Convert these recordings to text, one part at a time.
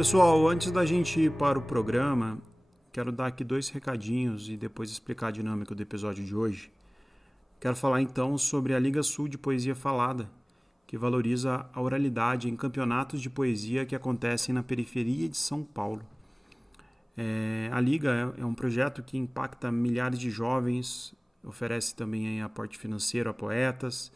Pessoal, antes da gente ir para o programa, quero dar aqui 2 recadinhos e depois explicar a dinâmica do episódio de hoje. Quero falar então sobre a Liga Sul de Poesia Falada, que valoriza a oralidade em campeonatos de poesia que acontecem na periferia de São Paulo. A Liga é um projeto que impacta milhares de jovens, oferece também aporte financeiro a poetas,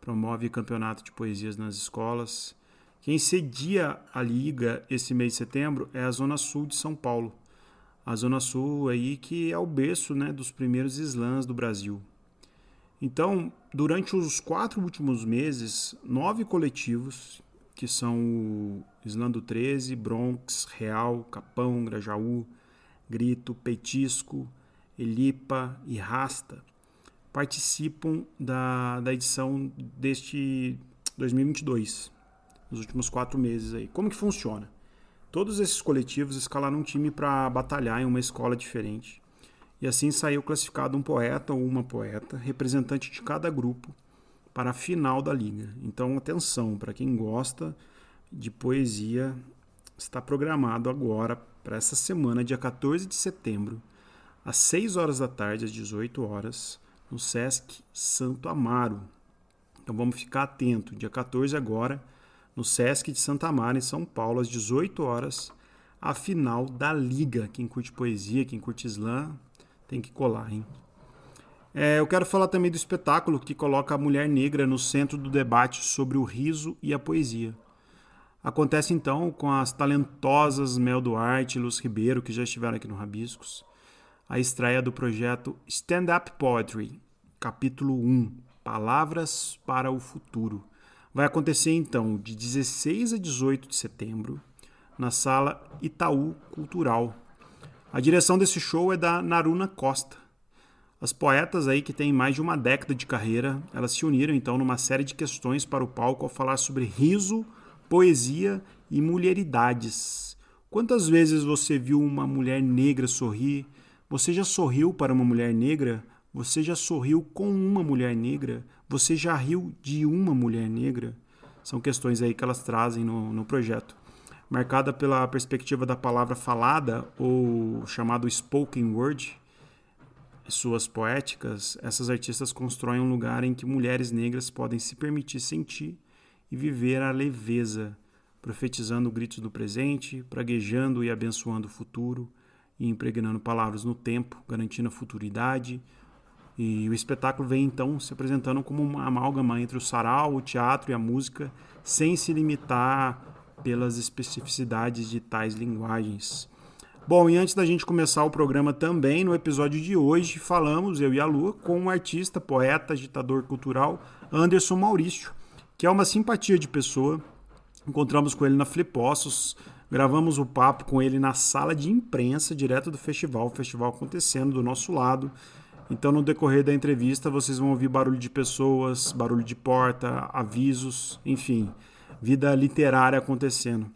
promove campeonato de poesias nas escolas. Quem cedia a Liga esse mês de setembro é a Zona Sul de São Paulo. A Zona Sul aí que é o berço, dos primeiros slams do Brasil. Então, durante os 4 últimos meses, 9 coletivos, que são o Slam do 13, Bronx, Real, Capão, Grajaú, Grito, Petisco, Elipa e Rasta, participam da edição deste 2022, nos últimos 4 meses aí. Como que funciona? Todos esses coletivos escalaram um time para batalhar em uma escola diferente. E assim saiu classificado um poeta ou uma poeta, representante de cada grupo, para a final da Liga. Então, atenção, para quem gosta de poesia, está programado agora para essa semana, dia 14 de setembro, às 6 horas da tarde, às 18 horas, no Sesc Santo Amaro. Então, vamos ficar atento. Dia 14 agora, no Sesc de Santa Amaro, em São Paulo, às 18 horas, a final da Liga. Quem curte poesia, quem curte slam, tem que colar, hein? Eu quero falar também do espetáculo que coloca a mulher negra no centro do debate sobre o riso e a poesia. Acontece então com as talentosas Mel Duarte e Luz Ribeiro, que já estiveram aqui no Rabiscos, a estreia do projeto Stand Up Poetry, capítulo 1, Palavras para o Futuro. Vai acontecer então de 16 a 18 de setembro, na Sala Itaú Cultural. A direção desse show é da Naruna Costa. As poetas aí que têm mais de uma década de carreira, elas se uniram então numa série de questões para o palco ao falar sobre riso, poesia e mulheridades. Quantas vezes você viu uma mulher negra sorrir? Você já sorriu para uma mulher negra? Você já sorriu com uma mulher negra? Você já riu de uma mulher negra? São questões aí que elas trazem no projeto. Marcada pela perspectiva da palavra falada, ou chamado spoken word, suas poéticas, essas artistas constroem um lugar em que mulheres negras podem se permitir sentir e viver a leveza, profetizando gritos do presente, praguejando e abençoando o futuro, e impregnando palavras no tempo, garantindo a futuridade. E o espetáculo vem então se apresentando como uma amálgama entre o sarau, o teatro e a música, sem se limitar pelas especificidades de tais linguagens. Bom, e antes da gente começar o programa também, no episódio de hoje, falamos, eu e a Lua, com o artista, poeta, agitador cultural Anderson Maurício, que é uma simpatia de pessoa. Encontramos com ele na Flipossos, gravamos o papo com ele na sala de imprensa, direto do festival, o festival acontecendo do nosso lado. Então, no decorrer da entrevista, vocês vão ouvir barulho de pessoas, barulho de porta, avisos, enfim, vida literária acontecendo.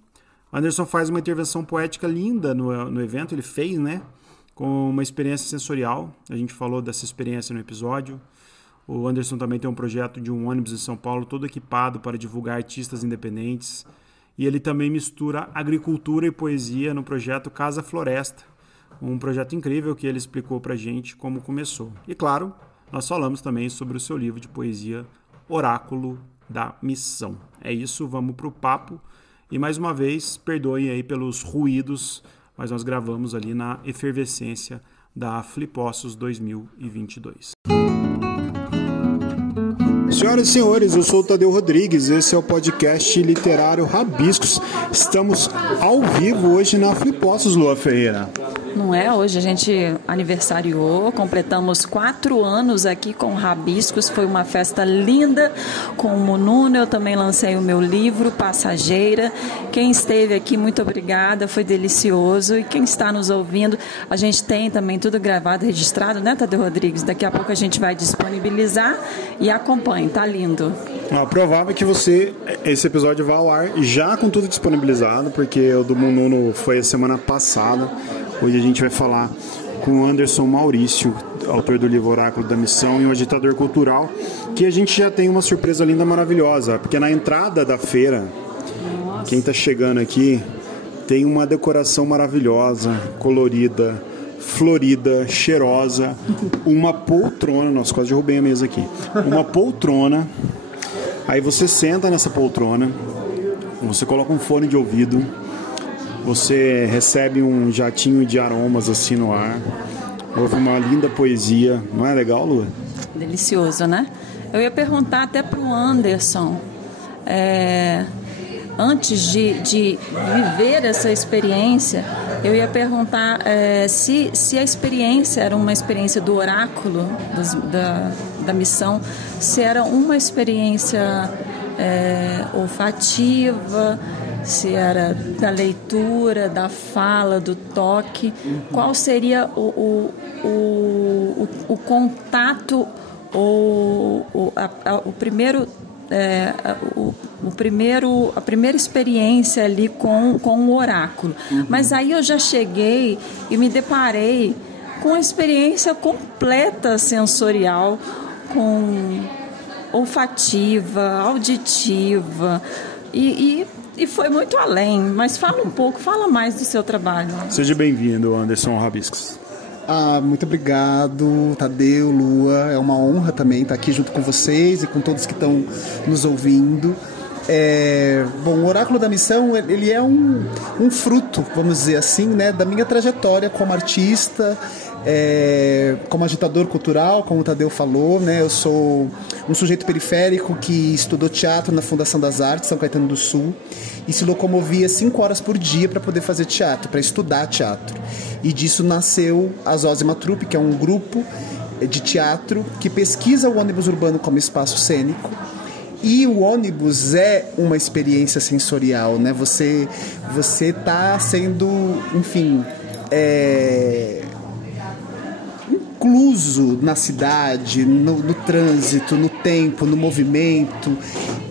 O Anderson faz uma intervenção poética linda no evento, ele fez, com uma experiência sensorial. A gente falou dessa experiência no episódio. O Anderson também tem um projeto de um ônibus em São Paulo, todo equipado para divulgar artistas independentes. E ele também mistura agricultura e poesia no projeto Casa Floresta, um projeto incrível que ele explicou pra gente como começou. E claro, nós falamos também sobre o seu livro de poesia Oráculo da Missão. É isso, vamos pro papo. E mais uma vez, perdoem aí pelos ruídos, mas nós gravamos ali na efervescência da Flipossos 2022. Senhoras e senhores, eu sou o Tadeu Rodrigues, esse é o podcast literário Rabiscos. Estamos ao vivo hoje na Flipossos, Lua Ferreira. Não é? Hoje a gente aniversariou, completamos 4 anos aqui com Rabiscos, foi uma festa linda com o Mununo, eu também lancei o meu livro, Passageira. Quem esteve aqui, muito obrigada, foi delicioso. E quem está nos ouvindo, a gente tem também tudo gravado, registrado, né, Tadeu Rodrigues? Daqui a pouco a gente vai disponibilizar e acompanhe, tá lindo. Provável que esse episódio vá ao ar já com tudo disponibilizado, porque o do Mununo foi a semana passada. Hoje a gente vai falar com o Anderson Maurício, autor do livro Oráculo da Missão e um agitador cultural, que a gente já tem uma surpresa linda, maravilhosa, porque na entrada da feira, quem está chegando aqui, tem uma decoração maravilhosa, colorida, florida, cheirosa, uma poltrona, nossa, quase derrubei a mesa aqui, uma poltrona, aí você senta nessa poltrona, você coloca um fone de ouvido, você recebe um jatinho de aromas assim no ar, ouve uma linda poesia, não é legal, Lua? Delicioso, né? Eu ia perguntar até para o Anderson, antes de viver essa experiência, eu ia perguntar se a experiência era uma experiência do oráculo, da missão, se era uma experiência olfativa, se era da leitura, da fala, do toque. Qual seria o contato, a primeira experiência ali com o oráculo. Mas aí eu já cheguei e me deparei com a experiência completa sensorial, com olfativa, auditiva e foi muito além. Mas fala mais do seu trabalho. Seja bem-vindo, Anderson Rabiscos. Muito obrigado, Tadeu, Lua. É uma honra também estar aqui junto com vocês e com todos que estão nos ouvindo. Bom, o Oráculo da Missão, ele é um fruto, vamos dizer assim, né, da minha trajetória como artista, como agitador cultural, como o Tadeu falou, né. Eu sou um sujeito periférico que estudou teatro na Fundação das Artes, São Caetano do Sul, e se locomovia 5 horas por dia para poder fazer teatro, para estudar teatro. E disso nasceu a Zózima Trupe, que é um grupo de teatro que pesquisa o ônibus urbano como espaço cênico. E o ônibus é uma experiência sensorial, né? Você está sendo, enfim, incluso na cidade, no trânsito, no tempo, no movimento.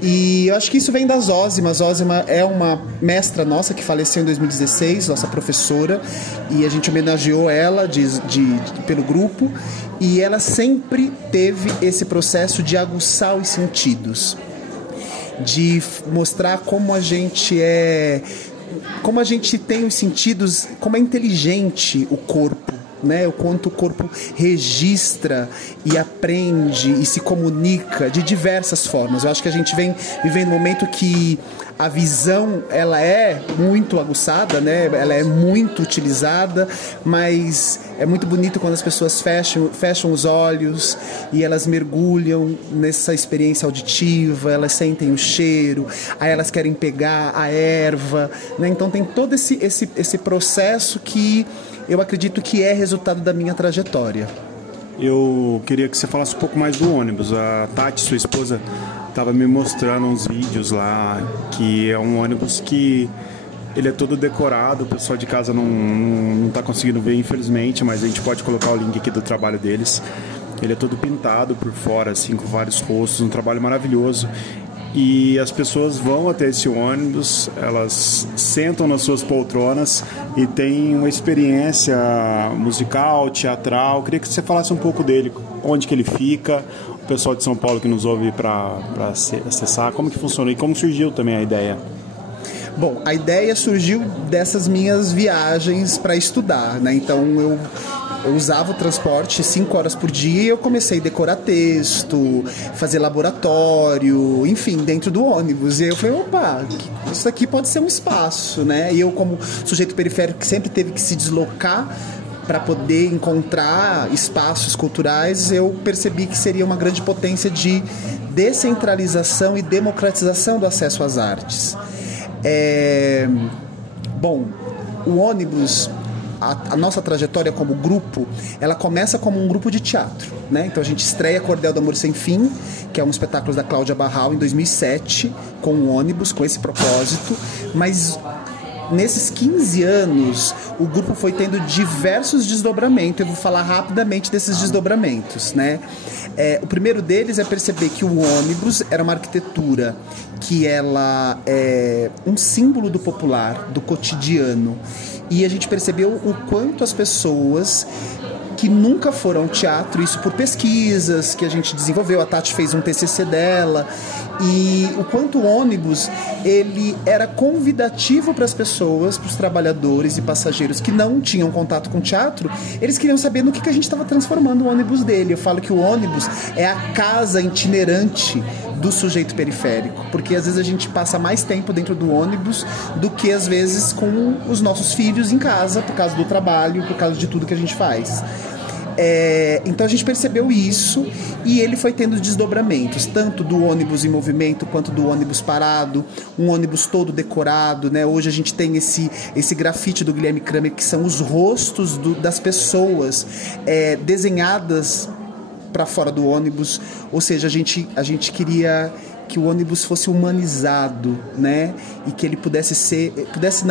E eu acho que isso vem da Zózima. A Zózima é uma mestra nossa que faleceu em 2016, nossa professora, e a gente homenageou ela pelo grupo, e ela sempre teve esse processo de aguçar os sentidos, de mostrar como a gente tem os sentidos, como é inteligente o corpo, né? O quanto o corpo registra e aprende e se comunica de diversas formas. Eu acho que a gente vem vivendo um momento que a visão, ela é muito aguçada, né? Ela é muito utilizada, mas é muito bonito quando as pessoas fecham os olhos e elas mergulham nessa experiência auditiva, elas sentem o cheiro, aí elas querem pegar a erva, né? Então tem todo esse processo que eu acredito que é resultado da minha trajetória. Eu queria que você falasse um pouco mais do ônibus. A Tati, sua esposa, estava me mostrando uns vídeos lá, que é um ônibus que ele é todo decorado. O pessoal de casa não está conseguindo ver, infelizmente, mas a gente pode colocar o link aqui do trabalho deles. Ele é todo pintado por fora, assim, com vários rostos, um trabalho maravilhoso. E as pessoas vão até esse ônibus, elas sentam nas suas poltronas e tem uma experiência musical, teatral. Eu queria que você falasse um pouco dele, onde que ele fica, o pessoal de São Paulo que nos ouve para acessar, como que funciona e como surgiu também a ideia. Bom, a ideia surgiu dessas minhas viagens para estudar, né? Então eu usava o transporte 5 horas por dia e eu comecei a decorar texto, fazer laboratório, enfim, dentro do ônibus. E aí eu falei, opa, isso aqui pode ser um espaço, né? E eu, como sujeito periférico que sempre teve que se deslocar para poder encontrar espaços culturais, eu percebi que seria uma grande potência de descentralização e democratização do acesso às artes. Bom, o ônibus, a nossa trajetória como grupo, ela começa como um grupo de teatro, né? Então a gente estreia Cordel do Amor Sem Fim, que é um espetáculo da Cláudia Barral, em 2007, com o ônibus, com esse propósito, mas nesses 15 anos o grupo foi tendo diversos desdobramentos. Eu vou falar rapidamente desses desdobramentos, né? O primeiro deles é perceber que o ônibus era uma arquitetura que ela é um símbolo do popular, do cotidiano, e a gente percebeu o quanto as pessoas que nunca foram ao teatro, isso por pesquisas que a gente desenvolveu, a Tati fez um TCC dela, e o quanto o ônibus ele era convidativo para as pessoas, para os trabalhadores e passageiros que não tinham contato com o teatro, eles queriam saber no que a gente estava transformando o ônibus dele. Eu falo que o ônibus é a casa itinerante do sujeito periférico, porque às vezes a gente passa mais tempo dentro do ônibus do que às vezes com os nossos filhos em casa, por causa do trabalho, por causa de tudo que a gente faz. Então a gente percebeu isso e ele foi tendo desdobramentos, tanto do ônibus em movimento quanto do ônibus parado, um ônibus todo decorado, né? Hoje a gente tem esse grafite do Guilherme Kramer, que são os rostos das pessoas desenhadas para fora do ônibus, ou seja, a gente queria que o ônibus fosse humanizado, né? E que ele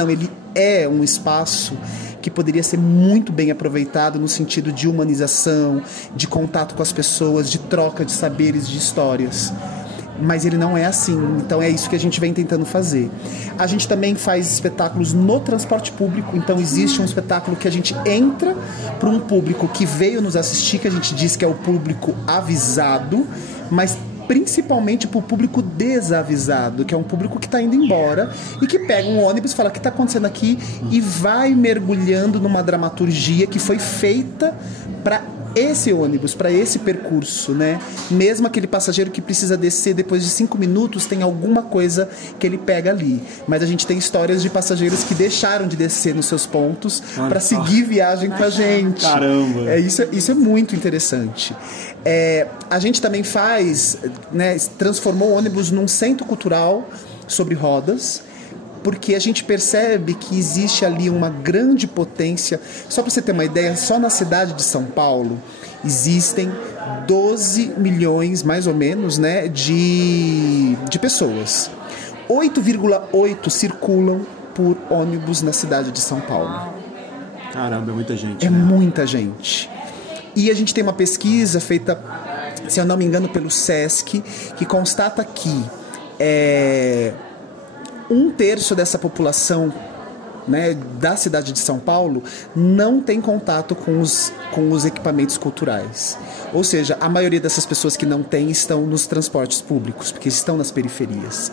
ele é um espaço que poderia ser muito bem aproveitado no sentido de humanização, de contato com as pessoas, de troca de saberes, de histórias. Mas ele não é assim, então é isso que a gente vem tentando fazer. A gente também faz espetáculos no transporte público, então existe um espetáculo que a gente entra para um público que veio nos assistir, que a gente diz que é o público avisado, mas principalmente para o público desavisado, que é um público que está indo embora e que pega um ônibus e fala: o que está acontecendo aqui? E vai mergulhando numa dramaturgia que foi feita para esse ônibus, para esse percurso, né? Mesmo aquele passageiro que precisa descer depois de 5 minutos, tem alguma coisa que ele pega ali. Mas a gente tem histórias de passageiros que deixaram de descer nos seus pontos para seguir viagem com a gente. Caramba! Isso é muito interessante. A gente também faz, né, transformou o ônibus num centro cultural sobre rodas, porque a gente percebe que existe ali uma grande potência. Só para você ter uma ideia, só na cidade de São Paulo existem 12 milhões, mais ou menos, né, de pessoas. 8,8 circulam por ônibus na cidade de São Paulo. Caramba, é muita gente. É muita gente. E a gente tem uma pesquisa feita, se eu não me engano, pelo SESC, que constata que 1/3 dessa população, né, da cidade de São Paulo não tem contato com os equipamentos culturais. Ou seja, a maioria dessas pessoas que não tem estão nos transportes públicos, porque estão nas periferias.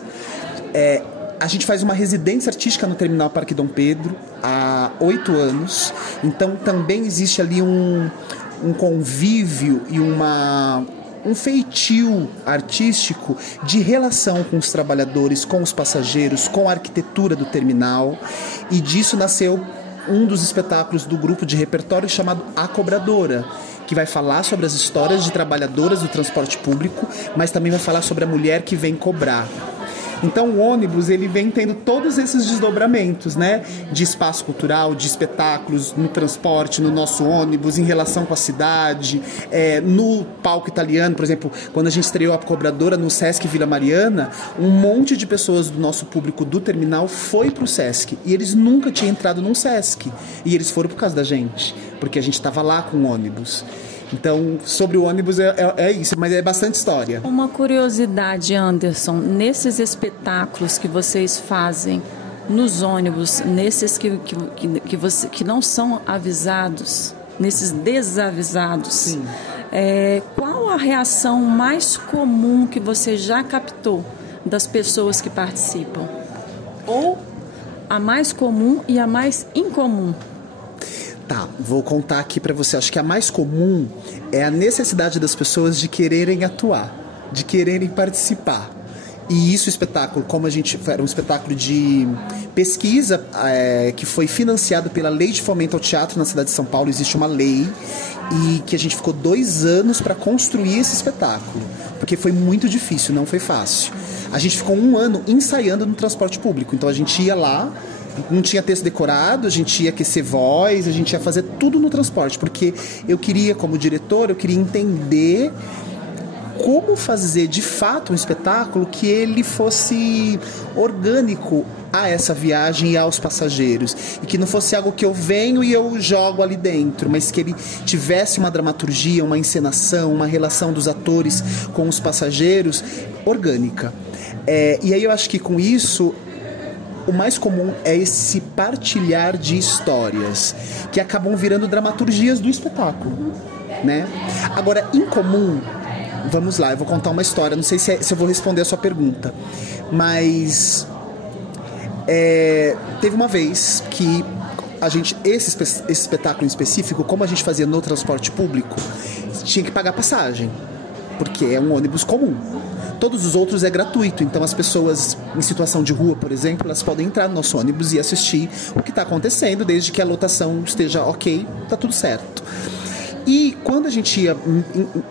A gente faz uma residência artística no Terminal Parque Dom Pedro há 8 anos, então também existe ali um convívio e um feitio artístico de relação com os trabalhadores, com os passageiros, com a arquitetura do terminal, e disso nasceu um dos espetáculos do grupo de repertório chamado A Cobradora, que vai falar sobre as histórias de trabalhadoras do transporte público, mas também vai falar sobre a mulher que vem cobrar. Então o ônibus ele vem tendo todos esses desdobramentos, né? De espaço cultural, de espetáculos no transporte, no nosso ônibus, em relação com a cidade, no palco italiano, por exemplo, quando a gente estreou a Cobradora no Sesc Vila Mariana, um monte de pessoas do nosso público do terminal foi pro Sesc, e eles nunca tinham entrado num Sesc, e eles foram por causa da gente, porque a gente estava lá com o ônibus. Então, sobre o ônibus é isso, mas é bastante história. Uma curiosidade, Anderson, nesses espetáculos que vocês fazem nos ônibus, nesses que não são avisados, nesses desavisados, qual a reação mais comum que você já captou das pessoas que participam? Ou a mais comum e a mais incomum? Tá, vou contar aqui pra você. Acho que a mais comum é a necessidade das pessoas de quererem atuar, de quererem participar. E isso, o espetáculo, como a gente... Era um espetáculo de pesquisa que foi financiado pela Lei de Fomento ao Teatro na cidade de São Paulo. Existe uma lei e que a gente ficou 2 anos para construir esse espetáculo, porque foi muito difícil, não foi fácil. A gente ficou 1 ano ensaiando no transporte público. Então a gente ia lá, não tinha texto decorado, a gente ia aquecer voz, a gente ia fazer tudo no transporte, porque eu queria, como diretor, eu queria entender como fazer de fato um espetáculo que ele fosse orgânico a essa viagem e aos passageiros, e que não fosse algo que eu venho e eu jogo ali dentro, mas que ele tivesse uma dramaturgia, uma encenação, uma relação dos atores com os passageiros orgânica. E aí eu acho que com isso o mais comum é esse partilhar de histórias que acabam virando dramaturgias do espetáculo, né? Agora, incomum, vamos lá, eu vou contar uma história, não sei se eu vou responder a sua pergunta, mas teve uma vez que a gente, esse espetáculo em específico, como a gente fazia no transporte público, tinha que pagar passagem, porque é um ônibus comum. Todos os outros é gratuito, então as pessoas em situação de rua, por exemplo, elas podem entrar no nosso ônibus e assistir o que está acontecendo, desde que a lotação esteja ok, tá tudo certo. E quando a gente ia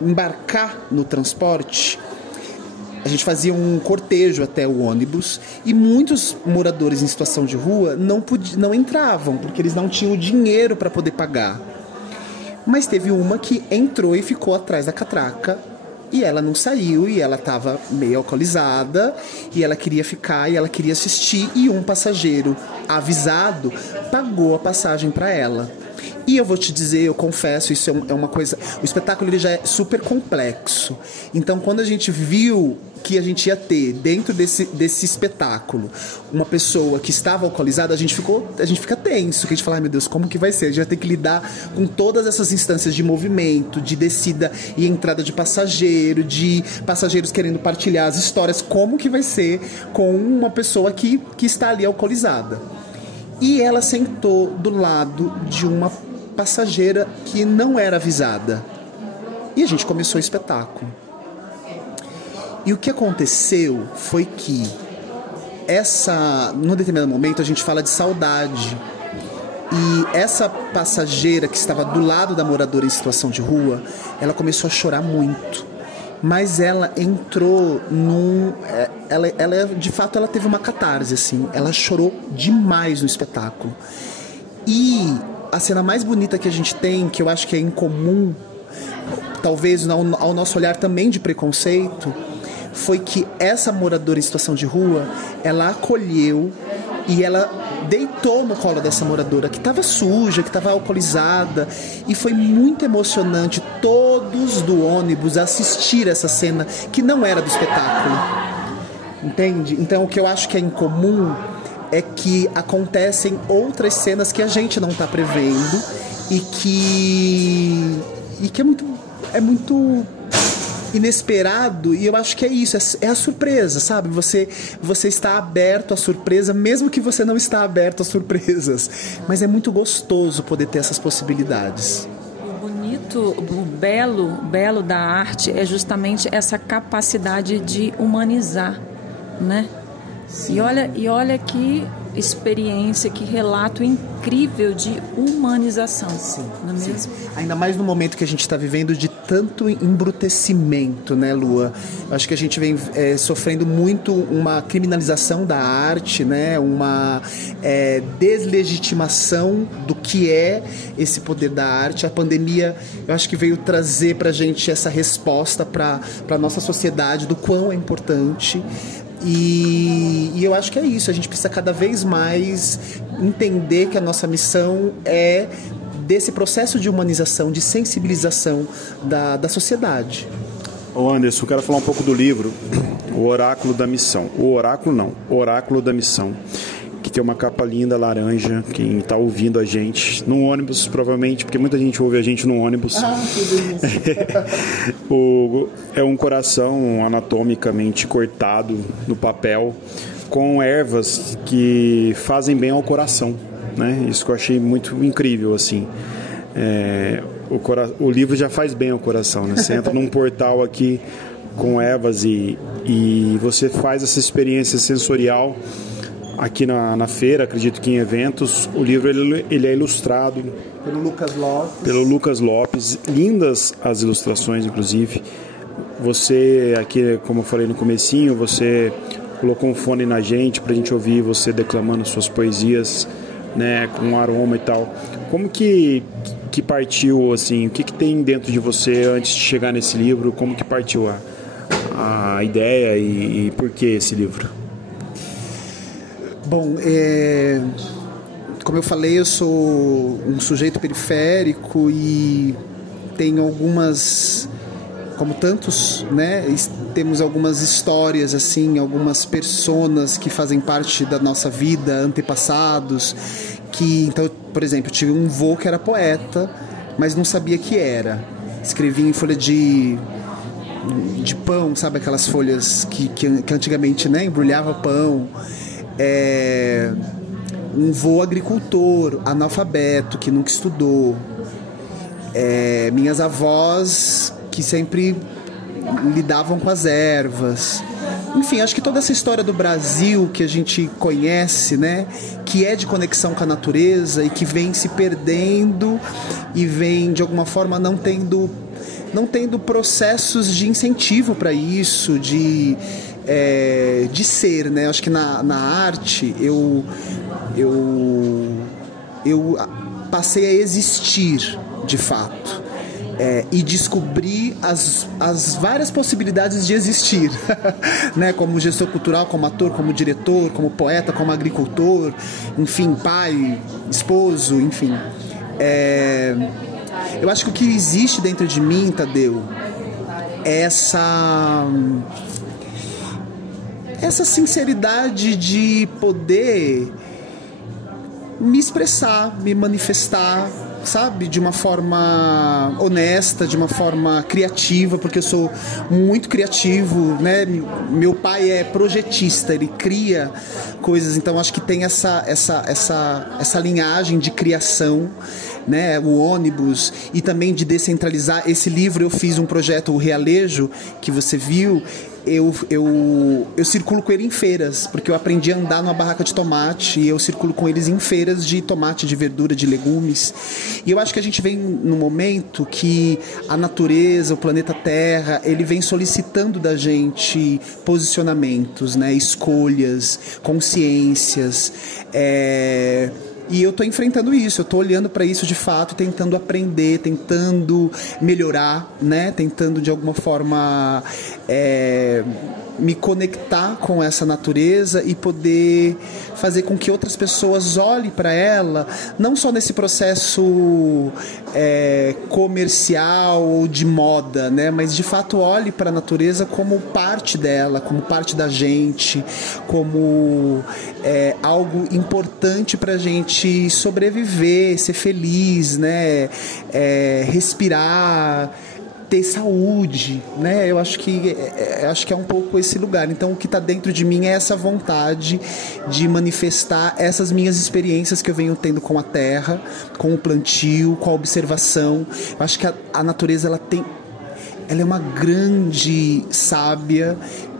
embarcar no transporte, a gente fazia um cortejo até o ônibus e muitos moradores em situação de rua não entravam, porque eles não tinham dinheiro para poder pagar. Mas teve uma que entrou e ficou atrás da catraca, e ela não saiu, e ela estava meio alcoolizada, e ela queria ficar, e ela queria assistir, e um passageiro avisado pagou a passagem para ela. E eu vou te dizer, eu confesso, isso é uma coisa... O espetáculo ele já é super complexo. Então, quando a gente viu que a gente ia ter, dentro desse espetáculo, uma pessoa que estava alcoolizada, a gente fica tenso. Que a gente fala, ai meu Deus, como que vai ser? A gente vai ter que lidar com todas essas instâncias de movimento, de descida e entrada de passageiro, de passageiros querendo partilhar as histórias. Como que vai ser com uma pessoa que está ali alcoolizada? E ela sentou do lado de uma passageira que não era avisada. E a gente começou o espetáculo. E o que aconteceu foi que num determinado momento a gente fala de saudade. E essa passageira que estava do lado da moradora em situação de rua, ela começou a chorar muito. Mas ela entrou de fato, ela teve uma catarse, assim. Ela chorou demais no espetáculo. E a cena mais bonita que a gente tem, que eu acho que é incomum, talvez ao nosso olhar também de preconceito, foi que essa moradora em situação de rua, ela acolheu e ela deitou no colo dessa moradora que estava suja, que estava alcoolizada, e foi muito emocionante todos do ônibus assistir essa cena que não era do espetáculo, entende? Então o que eu acho que é incomum é que acontecem outras cenas que a gente não está prevendo e que é muito inesperado, e eu acho que é isso, é a surpresa, sabe? Você está aberto à surpresa, mesmo que você não está aberto às surpresas, mas é muito gostoso poder ter essas possibilidades. O bonito, o belo da arte é justamente essa capacidade de humanizar, né? E olha que experiência, que relato incrível de humanização. Sim, não é mesmo? Sim. Ainda mais no momento que a gente está vivendo de tanto embrutecimento, né, Lua? Acho que a gente vem sofrendo muito uma criminalização da arte, né? Uma deslegitimação do que é esse poder da arte. A pandemia, eu acho que veio trazer pra gente essa resposta para a nossa sociedade do quão é importante. E eu acho que é isso, a gente precisa cada vez mais entender que a nossa missão é desse processo de humanização, de sensibilização da sociedade. Ô Anderson, eu quero falar um pouco do livro O Oráculo da Missão. O Oráculo da Missão, que tem uma capa linda, laranja, quem está ouvindo a gente no ônibus, provavelmente, porque muita gente ouve a gente no ônibus. Que delícia. É um coração anatomicamente cortado no papel, com ervas que fazem bem ao coração, né? Isso que eu achei muito incrível, assim. O livro já faz bem ao coração, né? Você entra num portal aqui com ervas e você faz essa experiência sensorial aqui na feira, acredito que em eventos. O livro ele é ilustrado pelo Lucas Lopes. Lindas as ilustrações, inclusive. Você aqui, como eu falei no comecinho, você colocou um fone na gente pra gente ouvir você declamando suas poesias, né, com aroma e tal. Como que partiu, assim, o que tem dentro de você antes de chegar nesse livro? Como que partiu a ideia e por que esse livro? Bom, como eu falei, eu sou um sujeito periférico e tenho algumas como tantos, né? Temos algumas histórias, assim, algumas personas que fazem parte da nossa vida, antepassados, que, então, por exemplo, eu tive um vô que era poeta, mas não sabia que era. Escrevia em folha de pão, sabe aquelas folhas que antigamente, né, embrulhava pão. Um vô agricultor, analfabeto, que nunca estudou. Minhas avós que sempre lidavam com as ervas. Enfim, acho que toda essa história do Brasil que a gente conhece, né, que é de conexão com a natureza e que vem se perdendo e vem, de alguma forma, não tendo processos de incentivo para isso, de ser, né? Acho que na arte eu passei a existir, de fato. E descobrir as várias possibilidades de existir, né? Como gestor cultural, como ator, como diretor, como poeta, como agricultor, enfim, pai, esposo, enfim. Eu acho que o que existe dentro de mim, Tadeu, é essa sinceridade de poder me expressar, me manifestar, sabe, de uma forma honesta, de uma forma criativa, porque eu sou muito criativo, né? Meu pai é projetista, ele cria coisas, então acho que tem essa linhagem de criação, né? O ônibus, e também de descentralizar. Esse livro eu fiz um projeto, o Realejo, que você viu. Eu circulo com ele em feiras, porque eu aprendi a andar numa barraca de tomate e eu circulo com eles em feiras de tomate, de verdura, de legumes. E eu acho que a gente vem num momento que a natureza, o planeta Terra, ele vem solicitando da gente posicionamentos, né? Escolhas, consciências. E eu estou enfrentando isso, eu estou olhando para isso de fato, tentando aprender, tentando melhorar, né? Tentando de alguma forma me conectar com essa natureza e poder fazer com que outras pessoas olhem para ela, não só nesse processo comercial ou de moda, né? Mas de fato olhe para a natureza como parte dela, como parte da gente, como algo importante para a gente sobreviver, ser feliz, né? Respirar, ter saúde, né? Eu acho que é um pouco esse lugar. Então, o que está dentro de mim é essa vontade de manifestar essas minhas experiências que eu venho tendo com a terra, com o plantio, com a observação. Eu acho que a natureza ela é uma grande sábia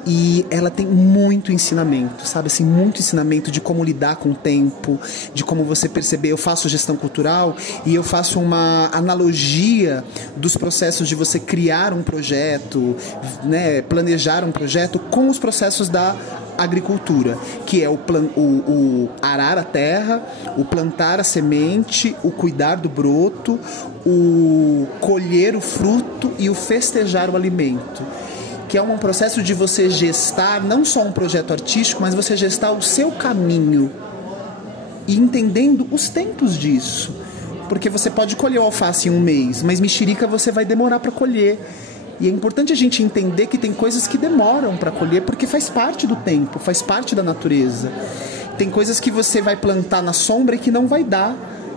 e ela tem muito ensinamento, sabe? Assim, muito ensinamento de como lidar com o tempo, de como você perceber. Eu faço gestão cultural e eu faço uma analogia dos processos de você criar um projeto, né? Planejar um projeto com os processos da agricultura, que é o arar a terra, o plantar a semente, o cuidar do broto, o colher o fruto e o festejar o alimento, que é um processo de você gestar não só um projeto artístico, mas você gestar o seu caminho e entendendo os tempos disso, porque você pode colher o alface em um mês, mas mexerica você vai demorar para colher. E é importante a gente entender que tem coisas que demoram para colher, porque faz parte do tempo, faz parte da natureza. Tem coisas que você vai plantar na sombra e que não vai dar,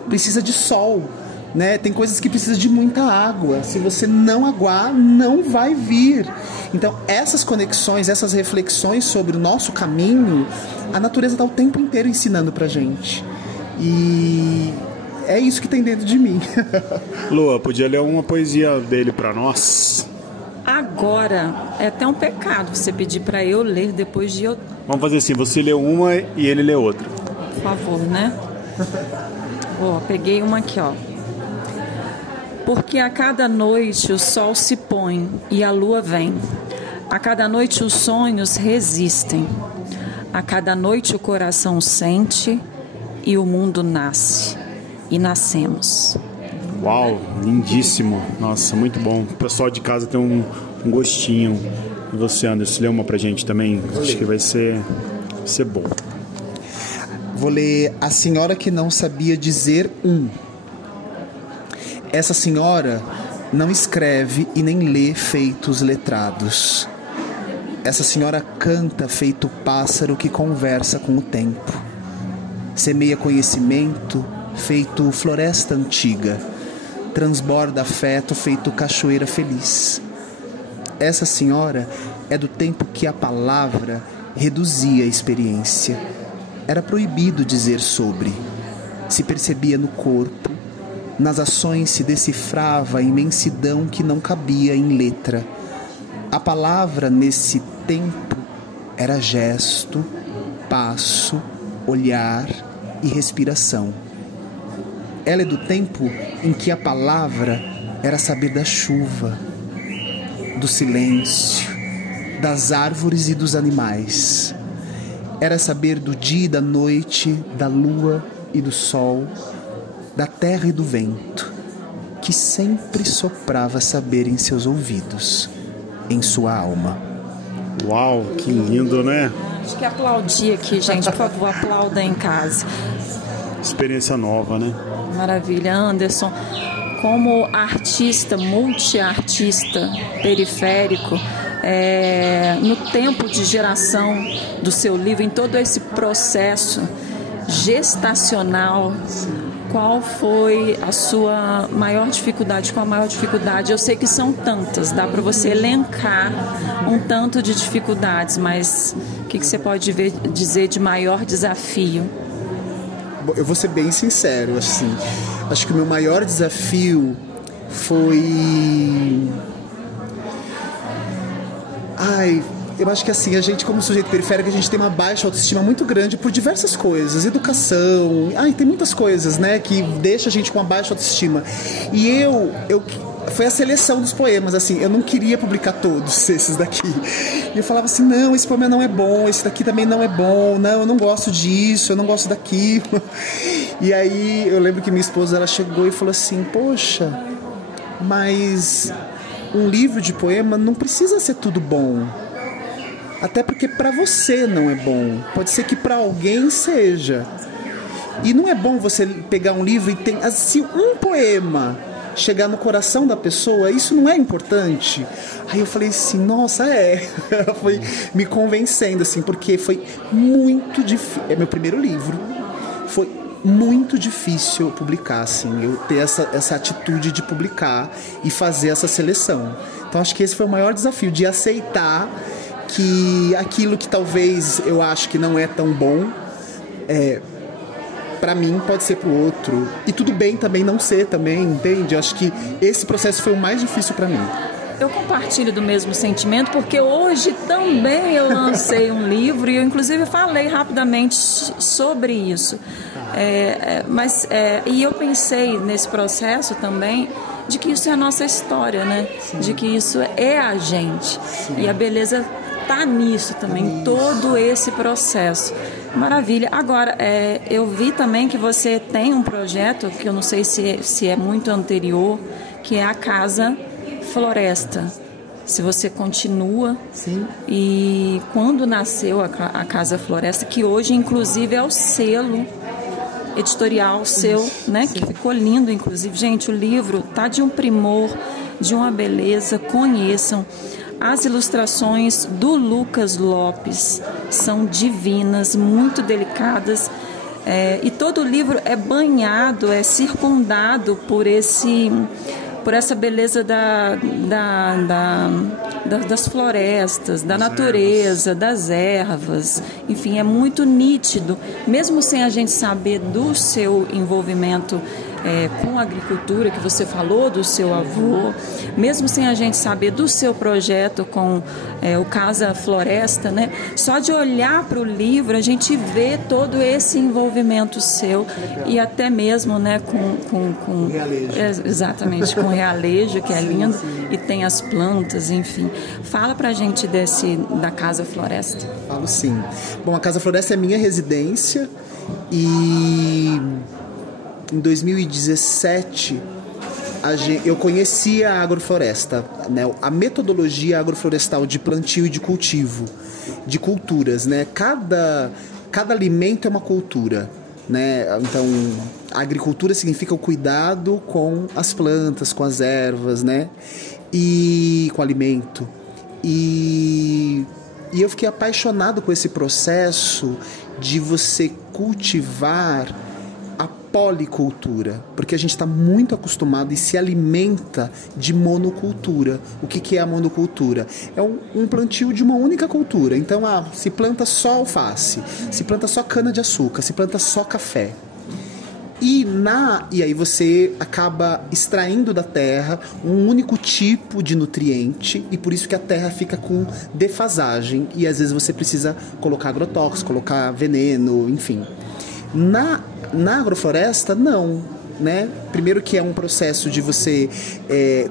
precisa de sol, né? Tem coisas que precisam de muita água. Se você não aguar, não vai vir. Então, essas conexões, essas reflexões sobre o nosso caminho, a natureza está o tempo inteiro ensinando pra gente. E é isso que tem dentro de mim. Lua, podia ler uma poesia dele pra nós? Agora, é até um pecado você pedir para eu ler depois de eu... Vamos fazer assim, você lê uma e ele lê outra. Por favor, né? Peguei uma aqui, ó. Porque a cada noite o sol se põe e a lua vem. A cada noite os sonhos resistem. A cada noite o coração sente e o mundo nasce. E nascemos. Uau, lindíssimo. Nossa, muito bom. O pessoal de casa tem um gostinho. E você, Anderson, lê uma pra gente também? Acho que vai ser bom. Vou ler A Senhora que Não Sabia Dizer Essa senhora não escreve e nem lê feitos letrados. Essa senhora canta feito pássaro que conversa com o tempo. Semeia conhecimento feito floresta antiga. Transborda afeto feito cachoeira feliz. Essa senhora é do tempo que a palavra reduzia a experiência. Era proibido dizer sobre. Se percebia no corpo. Nas ações se decifrava a imensidão que não cabia em letra. A palavra nesse tempo era gesto, passo, olhar e respiração. Ela é do tempo em que a palavra era saber da chuva, do silêncio, das árvores e dos animais. Era saber do dia e da noite, da lua e do sol, da terra e do vento, que sempre soprava saber em seus ouvidos, em sua alma. Uau, que lindo, né? Acho que aplaudir aqui, gente. Por favor, aplauda em casa. Experiência nova, né? Maravilha. Anderson, como artista, multiartista periférico, no tempo de geração do seu livro, em todo esse processo gestacional, qual foi a sua maior dificuldade? Qual a maior dificuldade? Eu sei que são tantas, dá para você elencar um tanto de dificuldades, mas o que você pode dizer de maior desafio? Eu vou ser bem sincero, assim. Acho que o meu maior desafio foi... eu acho que assim, a gente como sujeito periférico, a gente tem uma baixa autoestima muito grande por diversas coisas, educação, tem muitas coisas, né, que deixa a gente com uma baixa autoestima. E foi a seleção dos poemas, assim, eu não queria publicar todos esses daqui. E eu falava assim, não, esse poema não é bom, esse daqui também não é bom, não, eu não gosto disso, eu não gosto daquilo. E aí eu lembro que minha esposa, ela chegou e falou assim, poxa, mas um livro de poema não precisa ser tudo bom. Até porque para você não é bom. Pode ser que para alguém seja. E não é bom você pegar um livro e se um poema chegar no coração da pessoa, isso não é importante? Aí eu falei assim, nossa, Ela foi me convencendo, assim, porque foi muito difícil. É meu primeiro livro. Foi muito difícil publicar, assim, eu ter essa atitude de publicar e fazer essa seleção. Então acho que esse foi o maior desafio, de aceitar que aquilo que talvez eu acho que não é tão bom, pra mim pode ser pro outro. E tudo bem também não ser também, entende? Eu acho que esse processo foi o mais difícil pra mim. Eu compartilho do mesmo sentimento, porque hoje também eu lancei um livro e eu inclusive falei rapidamente sobre isso. E eu pensei nesse processo também de que isso é a nossa história, né? Sim. De que isso é a gente. Sim. E a beleza tá nisso também, todo esse processo. Maravilha. Agora, eu vi também que você tem um projeto, que eu não sei se é muito anterior, que é a Casa Floresta. Se você continua. Sim. E quando nasceu a Casa Floresta, que hoje inclusive é o selo editorial seu, né? Sim. Que ficou lindo, inclusive. Gente, o livro tá de um primor, de uma beleza. Conheçam. As ilustrações do Lucas Lopes são divinas, muito delicadas, e todo o livro é banhado, é circundado por essa beleza das florestas, da natureza, das ervas. Enfim, é muito nítido, mesmo sem a gente saber do seu envolvimento com a agricultura, que você falou do seu avô, mesmo sem a gente saber do seu projeto com o Casa Floresta, né? Só de olhar para o livro a gente vê todo esse envolvimento seu. Legal. E até mesmo, né, com realejo. Exatamente, com realejo, que é lindo, e tem as plantas, enfim. Fala pra gente da Casa Floresta. Falo sim. Bom, a Casa Floresta é minha residência e em 2017 eu conheci a agrofloresta, né? A metodologia agroflorestal de plantio e de cultivo, de culturas, né? Cada alimento é uma cultura, né? Então, a agricultura significa o cuidado com as plantas, com as ervas, né? E com o alimento. E eu fiquei apaixonado com esse processo de você cultivar a policultura, porque a gente está muito acostumado e se alimenta de monocultura. O que é a monocultura? É um plantio de uma única cultura. Então, se planta só alface, se planta só cana-de-açúcar, se planta só café. E aí você acaba extraindo da terra um único tipo de nutriente, e por isso que a terra fica com defasagem, e às vezes você precisa colocar agrotóxico, colocar veneno, enfim. Na agrofloresta, não, né? Primeiro que é um processo de você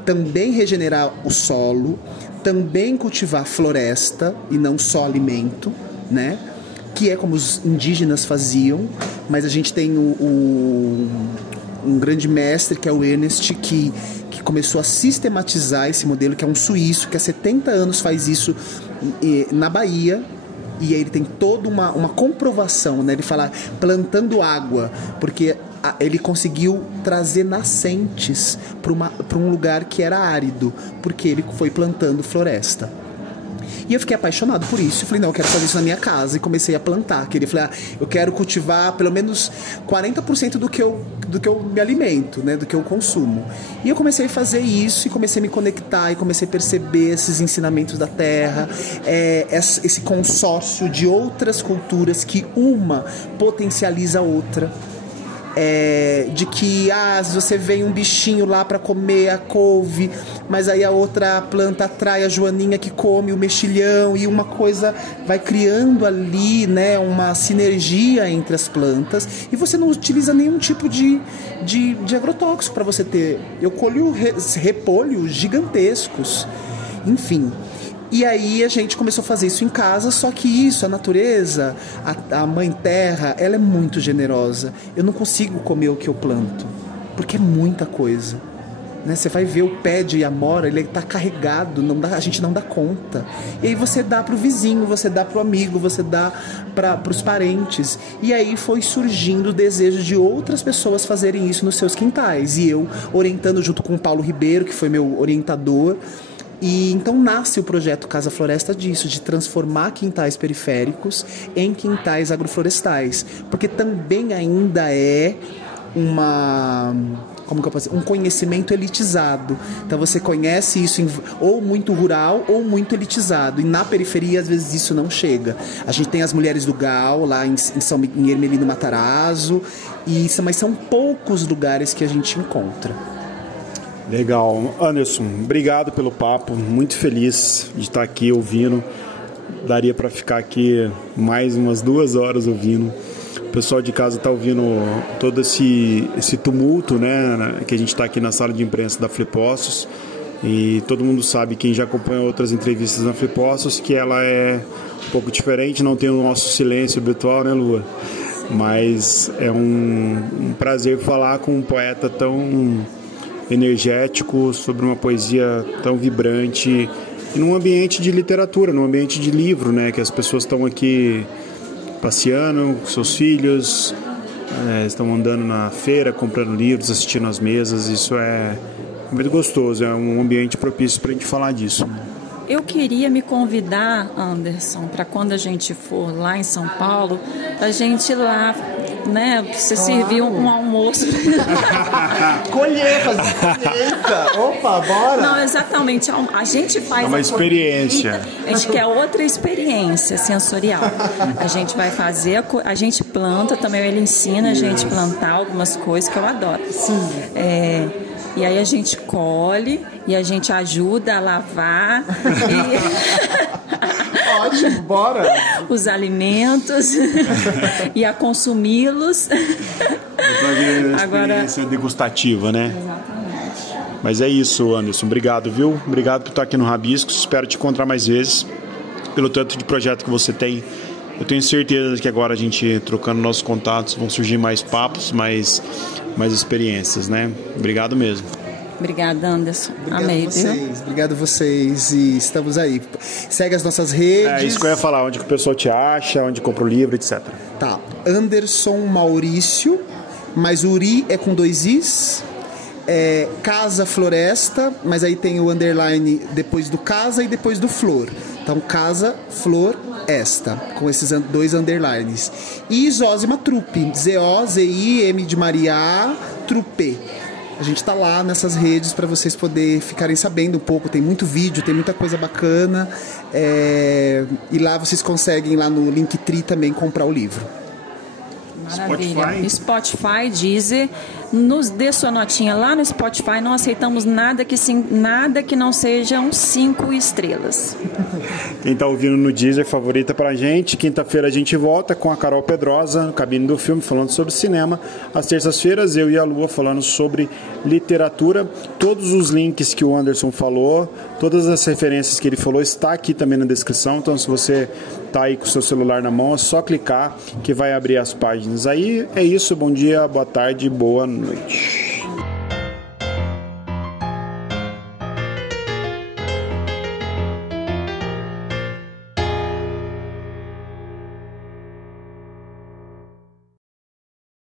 também regenerar o solo, também cultivar floresta e não só alimento, né? Que é como os indígenas faziam, mas a gente tem um grande mestre, que é o Ernest, que começou a sistematizar esse modelo, que é um suíço, que há 70 anos faz isso na Bahia, e aí ele tem toda uma comprovação, né? Ele fala plantando água, porque ele conseguiu trazer nascentes para um lugar que era árido, porque ele foi plantando floresta. E eu fiquei apaixonado por isso. Eu falei, não, eu quero fazer isso na minha casa. E comecei a plantar. Falei, eu quero cultivar pelo menos 40% do que eu me alimento, né? Do que eu consumo. E eu comecei a fazer isso e comecei a me conectar e comecei a perceber esses ensinamentos da terra, esse consórcio de outras culturas que uma potencializa a outra. De que se você vê um bichinho lá para comer a couve, mas aí a outra planta atrai a joaninha que come o mexilhão, e uma coisa vai criando ali, né, uma sinergia entre as plantas, e você não utiliza nenhum tipo de agrotóxico para você ter. Eu colho repolhos gigantescos, enfim. E aí a gente começou a fazer isso em casa, só que a natureza, a mãe terra, ela é muito generosa. Eu não consigo comer o que eu planto, porque é muita coisa, né? Você vai ver o pé de amora, ele está carregado, a gente não dá conta. E aí você dá para o vizinho, você dá para o amigo, você dá para os parentes. E aí foi surgindo o desejo de outras pessoas fazerem isso nos seus quintais. E eu orientando junto com o Paulo Ribeiro, que foi meu orientador. E então nasce o projeto Casa Floresta disso, de transformar quintais periféricos em quintais agroflorestais, porque também ainda é um conhecimento elitizado. Então você conhece isso ou muito rural ou muito elitizado, e na periferia às vezes isso não chega. A gente tem as Mulheres do Gal lá em Ermelino Matarazzo, mas são poucos lugares que a gente encontra. Legal. Anderson, obrigado pelo papo, muito feliz de estar aqui ouvindo. Daria para ficar aqui mais umas 2 horas ouvindo. O pessoal de casa está ouvindo todo esse tumulto, né, que a gente está aqui na sala de imprensa da Flipostos, e todo mundo sabe, quem já acompanha outras entrevistas na Flipostos, que ela é um pouco diferente, não tem o nosso silêncio habitual, né, Lua? Mas é um prazer falar com um poeta tão energético, sobre uma poesia tão vibrante, e num ambiente de literatura, num ambiente de livro, né, que as pessoas estão aqui passeando com seus filhos, estão andando na feira, comprando livros, assistindo às mesas. Isso é muito gostoso, é um ambiente propício para a gente falar disso. Eu queria me convidar, Anderson, para quando a gente for lá em São Paulo, a gente ir lá, né, você servir um almoço. Fazer colheita. Opa, bora! Não, exatamente. A gente faz uma experiência. A gente quer outra experiência sensorial. A gente vai fazer, a gente planta também, ele ensina a gente a plantar algumas coisas que eu adoro. Sim. E aí a gente colhe e a gente ajuda a lavar Ótimo, bora! os alimentos e a consumi-los. Agora, experiência degustativa, né? Exatamente. Mas é isso, Anderson. Obrigado, viu? Obrigado por estar aqui no Rabiscos. Espero te encontrar mais vezes. Pelo tanto de projeto que você tem, eu tenho certeza que agora a gente, trocando nossos contatos, vão surgir mais papos, mais experiências, né? Obrigado mesmo. Obrigada, Anderson. Amei, viu? Obrigado a vocês. E estamos aí. Segue as nossas redes. É isso que eu ia falar, onde que o pessoal te acha, onde compra o livro, etc. Tá. Anderson Maurício, mas o Uri é com 2 Is. Casa Floresta, mas aí tem o underline depois do Casa e depois do Flor. Então, Casa, Flor, Esta, com esses 2 underlines. E Zózima Trupe, Z-O-Z-I, M de Maria, Trupe. A gente tá lá nessas redes para vocês poderem ficarem sabendo um pouco. Tem muito vídeo, tem muita coisa bacana. E lá vocês conseguem, lá no Linktree também, comprar o livro. Maravilha. Spotify, Deezer, nos dê sua notinha lá no Spotify. Não aceitamos nada que não sejam 5 estrelas. Quem tá ouvindo no Deezer, favorita pra gente. Quinta-feira a gente volta com a Carol Pedrosa, no Cabine do Filme, falando sobre cinema. Às terças-feiras, eu e a Lua falando sobre literatura. Todos os links que o Anderson falou, todas as referências que ele falou, está aqui também na descrição. Então, se você tá aí com o seu celular na mão, é só clicar que vai abrir as páginas. Aí é isso, bom dia, boa tarde, boa noite.